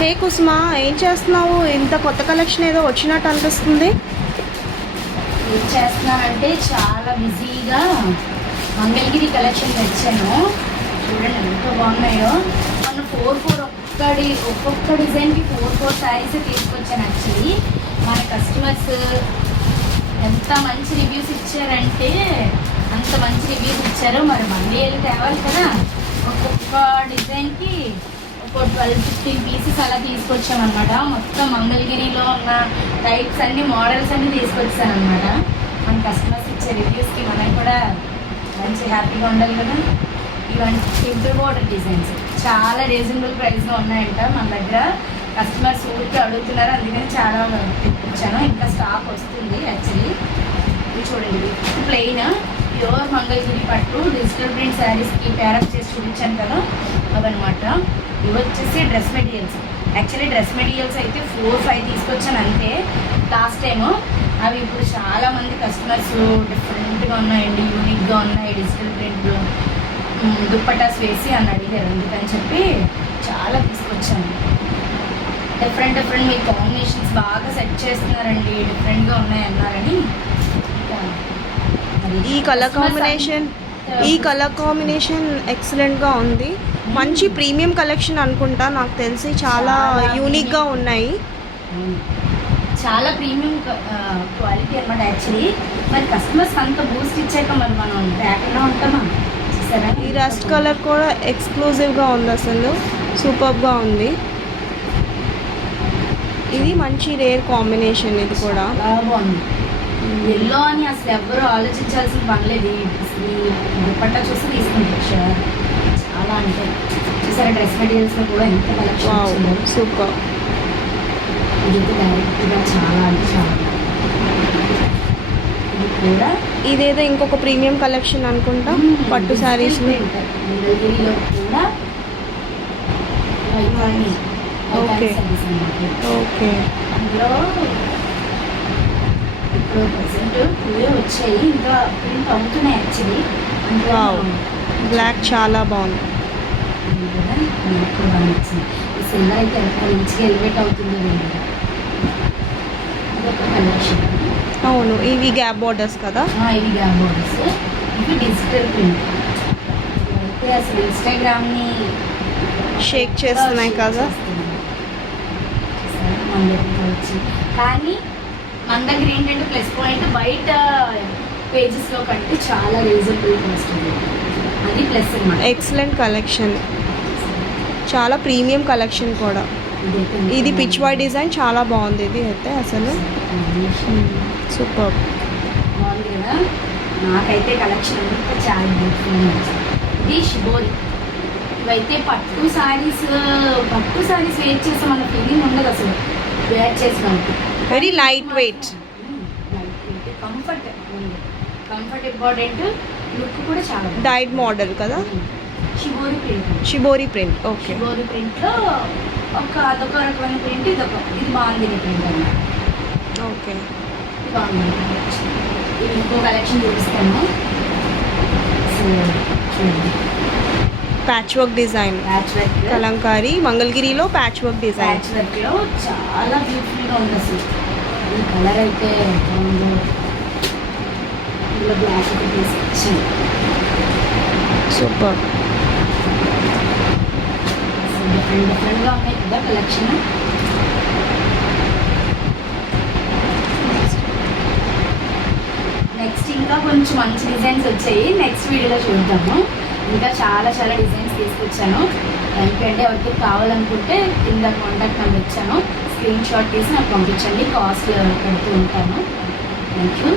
హే కుసుమ, ఏం చేస్తున్నావు? ఇంత కొత్త కలెక్షన్ ఏదో వచ్చినట్టు అనిపిస్తుంది. ఏం చేస్తున్నానంటే చాలా బిజీగా మంగళగిరి కలెక్షన్ తెచ్చాను. చూడండి ఎంత బాగున్నాయో. మొన్న 4 ఒక్కొక్క డిజైన్కి 4 శారీస్ తీసుకొచ్చాను. యాక్చువల్లీ మన కస్టమర్స్ ఎంత మంచి రివ్యూస్ ఇచ్చారంటే అంత మంచి రివ్యూస్ ఇచ్చారు. మరి మళ్ళీ వెళ్ళి తేవాలి కదా. ఒక్కొక్క డిజైన్కి ఒక 12-15 పీసెస్ అలా తీసుకొచ్చామన్నమాట. మొత్తం మంగళగిరిలో ఉన్న టైప్స్ అన్ని మోడల్స్ అన్ని తీసుకొచ్చాను అనమాట. మన కస్టమర్స్ ఇచ్చే రివ్యూస్కి మనం కూడా మంచి హ్యాపీగా ఉండాలి కదా. ఇవన్నీ సింపుల్ బోర్డర్ డిజైన్స్ చాలా రీజనబుల్ ప్రైస్లో ఉన్నాయంట. మన దగ్గర కస్టమర్స్ ఊరికి అడుగుతున్నారు, అందుకని చాలా తెప్పించాను. ఇంకా స్టాక్ వస్తుంది. యాక్చువల్లీ ఇది చూడండి, ప్లెయిన్ ప్యూర్ మంగళగిరి పట్టు డిజిటల్ ప్రింట్ శారీస్కి ప్యారప్ చేసి చూపించాను కదా, అవన్నమాట. ఇవి వచ్చేసి dress materials. Actually dress materials అయితే 4-5 తీసుకొచ్చాను అంతే లాస్ట్ టైము. అవి ఇప్పుడు చాలామంది కస్టమర్స్ డిఫరెంట్గా ఉన్నాయండి, యూనిక్గా ఉన్నాయి, డిజిటల్ ప్రింట్లు దుప్పటాస్ వేసి అని అడిగారు. అందుకని చెప్పి చాలా తీసుకొచ్చాను. డిఫరెంట్ మీ కాంబినేషన్స్ బాగా సెట్ చేస్తున్నారండి, డిఫరెంట్గా ఉన్నాయి అన్నారని. ఈ కలర్ కాంబినేషన్ ఎక్సలెంట్గా ఉంది. మంచి ప్రీమియం కలెక్షన్ అనుకుంటా, నాకు తెలిసి చాలా యూనిక్గా ఉన్నాయి. చాలా ప్రీమియం క్వాలిటీ అనమాట. యాక్చువల్లీ మరి కస్టమర్స్ అంత బూస్ట్ ఇచ్చాక మరి మనం బ్యాక్లో ఉంటామా. చూసారా, ఈ రస్ట్ కలర్ కూడా ఎక్స్క్లూజివ్గా ఉంది, అసలు సూపర్గా ఉంది. ఇది మంచి రేర్ కాంబినేషన్. ఇది కూడా బాగుంది. ఎల్లో అని అసలు ఎవ్వరూ ఆలోచించాల్సిన పనిలేదు. ఈ దుపట్టా చూసి తీసుకుంటారు. చాలా అంటే చూసారా, డ్రెస్ మెటీరియల్స్లో కూడా ఎంత కలెక్షన్. సూపర్. ఇది డైరెక్ట్గా చాలా అంటే చాలా. ఇది కూడా ఇదేదో ఇంకొక ప్రీమియం కలెక్షన్ అనుకుంటా, పట్టు శారీస్. మంగళగిరిలో కూడా ఓకే ఓకే. అందులో ఇప్పుడు ప్రజెంట్ 2 వచ్చాయి, ఇంకా ప్రింట్ అవుతున్నాయి. యాక్చువల్లీ అందులో బ్లాక్ చాలా బాగుంది. ఈ సిల్వర్ అయితే ఎంత మంచిగా ఎలివేట్ అవుతుందో అదొక కలెక్షన్. అవును, ఇవి గ్యాప్ బోర్డర్స్ కదా. ఇవి గ్యాప్ బోర్డర్స్, ఇవి డిజిటల్ ప్రింట్. అయితే అసలు ఇన్స్టాగ్రామ్ని షేక్ చేస్తున్నాయి కదా. మన దగ్గర వచ్చి కానీ మన దగ్గర ఏంటంటే ప్లస్ పాయింట్, బయట పేజెస్లో కంటే చాలా రీజనబుల్ వస్తుంది. అది ప్లస్ అనమాట. ఎక్సలెంట్ కలెక్షన్, చాలా ప్రీమియం కలెక్షన్ కూడా. ఇది పిచ్ వై డిజైన్ చాలా బాగుంది. ఇది అయితే అసలు సూపర్ బాగుంది కదా. నాకైతే కలెక్షన్ అంతా చాలా బ్యూటిఫుల్. ఇది షిబోరి. ఇవైతే పట్టు శారీస్ వేర్ చేస్తే మన ఫీలింగ్ ఉండదు అసలు. వేర్ చేసినట్టు very light weight, comfort important, look కూడా చాలా. డైడ్ మోడల్ కదా, షిబోరి ప్రింట్. ఓకే, షిబోరి ప్రింట్లో అదొక రకమైన ప్రింట్, ఇది బాగుంది ప్రింట్ అన్నమాట. ఓకే, బాగుంది. ఇది ఇంకో కలెక్షన్ చూపిస్తాను. చూడండి, ప్యాచ్ వర్క్ డిజైన్, కలంకారీ మంగళగిరిలో ప్యాచ్ వర్క్ డిజైన్. ప్యాచ్ వర్క్లో చాలా బ్యూటిఫుల్గా ఉంది అసలు. ఈ కలర్ అయితే బాగుందో. ఇందులో బ్లాక్ ఒకటి తీసుకొచ్చాను. సూపర్. డిఫరెంట్గా ఉన్నాయి కదా కలెక్షన్. నెక్స్ట్ ఇంకా కొంచెం మంచి డిజైన్స్ వచ్చాయి, నెక్స్ట్ వీడియోలో చూద్దాము. ఇంకా చాలా డిజైన్స్ తీసుకొచ్చాను. ఎందుకంటే ఎవరికి కావాలనుకుంటే కింద కాంటాక్ట్ నెంబర్ ఇచ్చాను, స్క్రీన్ షాట్ తీసి నాకు పంపించండి. కాస్ట్ పెడుతూ ఉంటాను. Thank you.